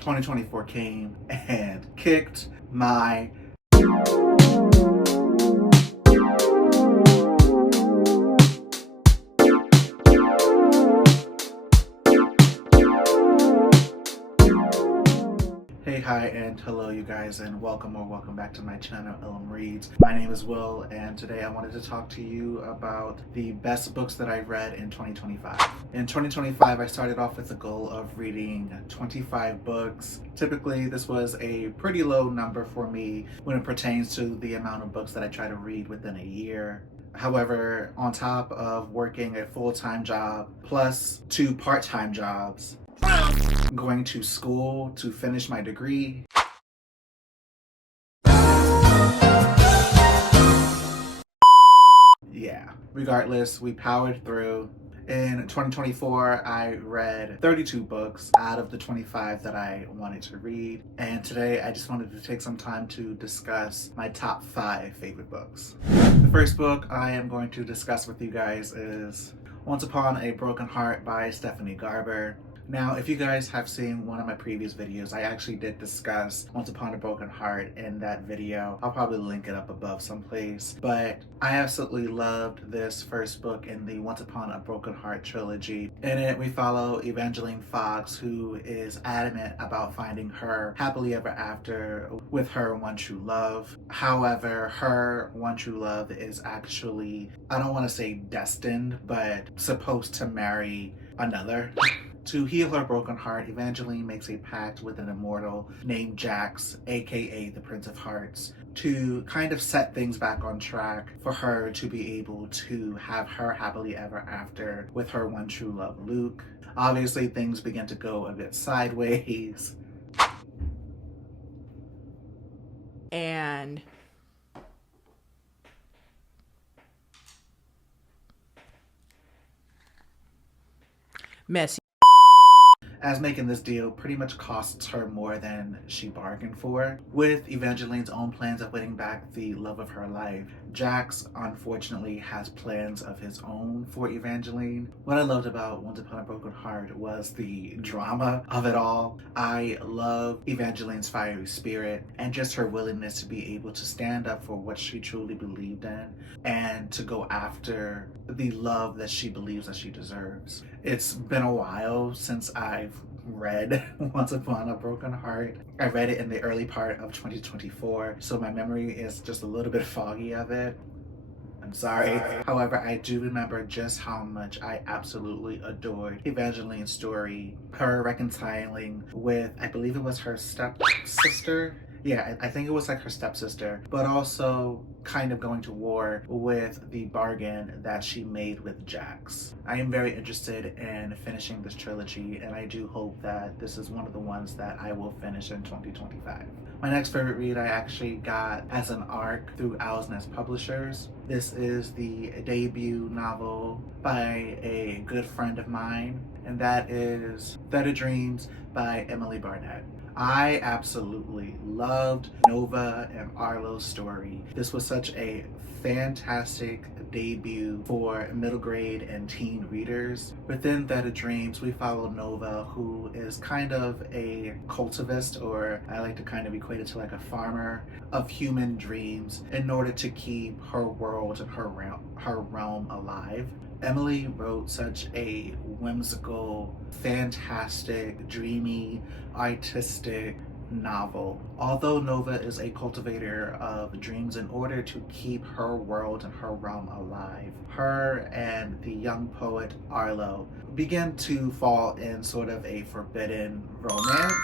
2024 came and kicked my Hey, hi, and hello, you guys, and welcome back to my channel, Reads. My name is Will, and today I wanted to talk to you about the best books that I read in 2025. In 2025, I started off with the goal of reading 25 books. Typically, this was a pretty low number for me when it pertains to the amount of books that I try to read within a year. However, on top of working a full-time job plus 2 part-time jobs, going to school to finish my degree, yeah, regardless, we powered through. In 2024, I read 32 books out of the 25 that I wanted to read. And today I just wanted to take some time to discuss my top 5 favorite books. The first book I am going to discuss with you guys is Once Upon a Broken Heart by Stephanie Garber. Now, if you guys have seen one of my previous videos, I actually did discuss Once Upon a Broken Heart in that video. I'll probably link it up above someplace. But I absolutely loved this first book in the Once Upon a Broken Heart trilogy. In it, we follow Evangeline Fox, who is adamant about finding her happily ever after with her one true love. However, her one true love is actually, I don't want to say destined, but supposed to marry another. To heal her broken heart, Evangeline makes a pact with an immortal named Jax, aka the Prince of Hearts, to kind of set things back on track for her to be able to have her happily ever after with her one true love, Luke. Obviously, things begin to go a bit sideways. And messy. As making this deal pretty much costs her more than she bargained for. With Evangeline's own plans of winning back the love of her life, Jax unfortunately has plans of his own for Evangeline. What I loved about Once Upon a Broken Heart was the drama of it all. I love Evangeline's fiery spirit and just her willingness to be able to stand up for what she truly believed in and to go after the love that she believes that she deserves. It's been a while since I've read Once Upon a Broken Heart. I read it in the early part of 2024, so my memory is just a little bit foggy of it. I'm sorry. However, I do remember just how much I absolutely adored Evangeline's story. Her reconciling with, I believe it was her stepsister. Yeah, I think it was like her stepsister, but also kind of going to war with the bargain that she made with Jax. I am very interested in finishing this trilogy, and I do hope that this is one of the ones that I will finish in 2025. My next favorite read I actually got as an ARC through Owl's Nest Publishers. This is the debut novel by a good friend of mine, and that is Theta Dreams by Emily Barnett. I absolutely loved Nova and Arlo's story. This was such a fantastic debut for middle grade and teen readers. Within Theta Dreams, we follow Nova, who is kind of a cultivist, or I like to kind of equate it to like a farmer of human dreams, in order to keep her world and her realm alive. Emily wrote such a whimsical, fantastic, dreamy, artistic novel. Although Nova is a cultivator of dreams, in order to keep her world and her realm alive, her and the young poet Arlo begin to fall in sort of a forbidden romance.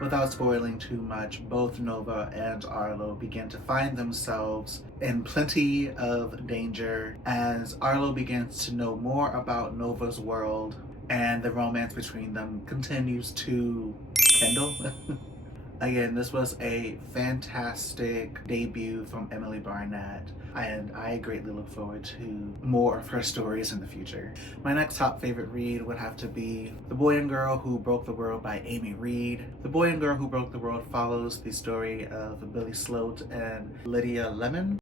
Without spoiling too much, both Nova and Arlo begin to find themselves in plenty of danger as Arlo begins to know more about Nova's world, and the romance between them continues to kindle. Again, this was a fantastic debut from Emily Barnett, and I greatly look forward to more of her stories in the future. My next top favorite read would have to be The Boy and Girl Who Broke the World by Amy Reed. The Boy and Girl Who Broke the World follows the story of Billy Sloat and Lydia Lemon.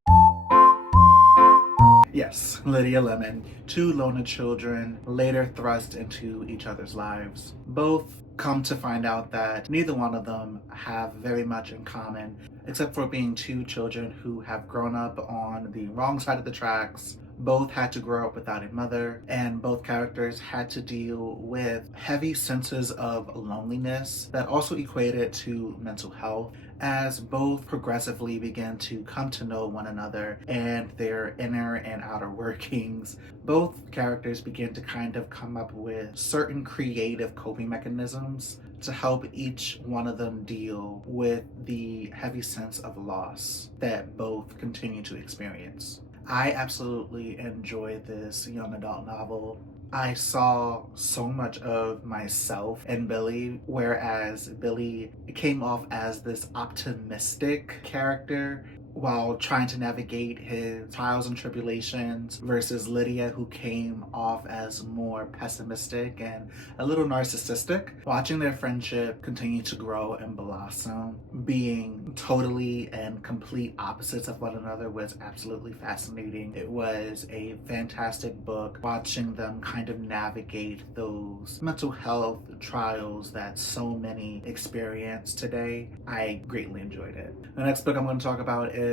Yes, Lydia Lemon, two loner children later thrust into each other's lives. Both come to find out that neither one of them have very much in common, except for being two children who have grown up on the wrong side of the tracks. Both had to grow up without a mother, and both characters had to deal with heavy senses of loneliness that also equated to mental health, as both progressively begin to come to know one another and their inner and outer workings. Both characters begin to kind of come up with certain creative coping mechanisms to help each one of them deal with the heavy sense of loss that both continue to experience. I absolutely enjoyed this young adult novel. I saw so much of myself in Billy, whereas Billy came off as this optimistic character while trying to navigate his trials and tribulations, versus Lydia, who came off as more pessimistic and a little narcissistic. Watching their friendship continue to grow and blossom, being totally and complete opposites of one another, was absolutely fascinating. It was a fantastic book, watching them kind of navigate those mental health trials that so many experience today. I greatly enjoyed it. The next book I'm going to talk about is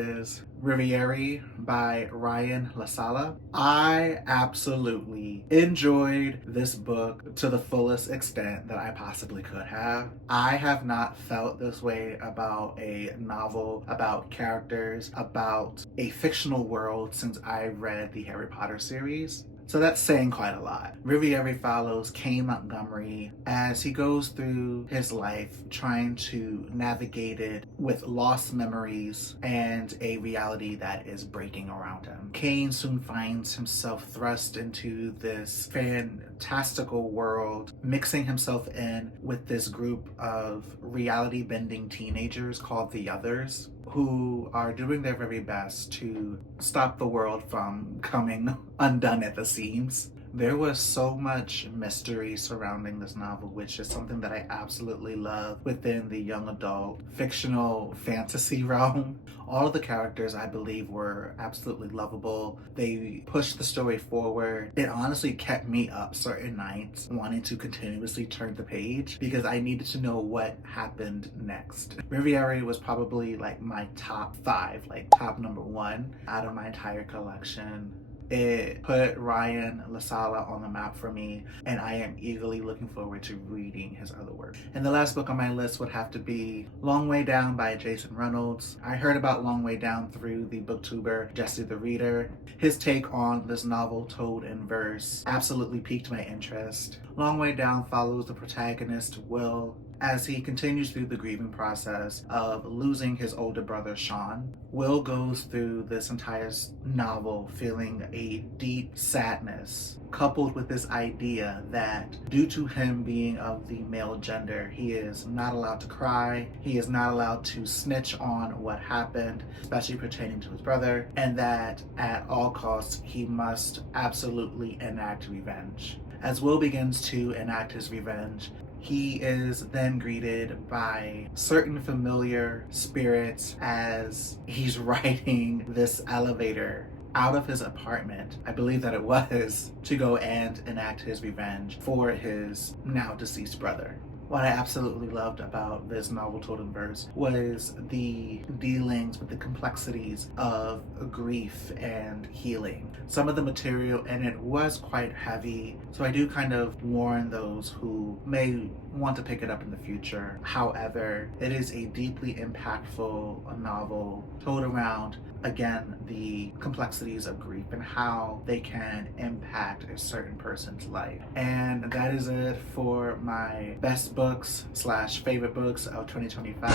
Riviere by Ryan LaSala. I absolutely enjoyed this book to the fullest extent that I possibly could have. I have not felt this way about a novel, about characters, about a fictional world since I read the Harry Potter series. So that's saying quite a lot. Riviere follows Kane Montgomery as he goes through his life trying to navigate it with lost memories and a reality that is breaking around him. Kane soon finds himself thrust into this fantastical world, mixing himself in with this group of reality-bending teenagers called the Others, who are doing their very best to stop the world from coming undone at the seams. There was so much mystery surrounding this novel, which is something that I absolutely love within the young adult fictional fantasy realm. All of the characters, I believe, were absolutely lovable. They pushed the story forward. It honestly kept me up certain nights wanting to continuously turn the page because I needed to know what happened next. Riviere was probably like my top 5, like top number 1 out of my entire collection. It put Ryan LaSala on the map for me, and I am eagerly looking forward to reading his other work. And the last book on my list would have to be Long Way Down by Jason Reynolds. I heard about Long Way Down through the booktuber Jesse the Reader. His take on this novel told in verse absolutely piqued my interest. Long Way Down follows the protagonist, Will, as he continues through the grieving process of losing his older brother, Sean. Will goes through this entire novel feeling a deep sadness, coupled with this idea that due to him being of the male gender, he is not allowed to cry, he is not allowed to snitch on what happened, especially pertaining to his brother, and that at all costs, he must absolutely enact revenge. As Will begins to enact his revenge, he is then greeted by certain familiar spirits as he's riding this elevator out of his apartment, I believe that it was, to go and enact his revenge for his now deceased brother. What I absolutely loved about this novel told in verse was the dealings with the complexities of grief and healing. Some of the material in it was quite heavy, so I do kind of warn those who may want to pick it up in the future. However, it is a deeply impactful novel told around, again, the complexities of grief and how they can impact a certain person's life. And that is it for my best books / favorite books of 2025.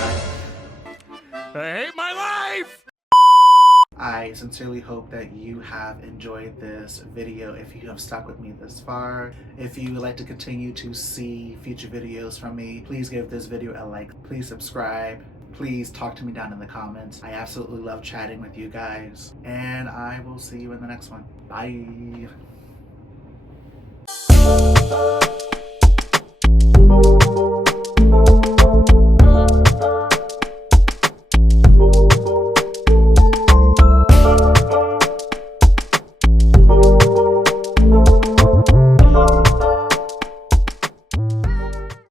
I hate my life! I sincerely hope that you have enjoyed this video. If you have stuck with me this far, if you would like to continue to see future videos from me, please give this video a like, please subscribe, please talk to me down in the comments. I absolutely love chatting with you guys, and I will see you in the next one. Bye.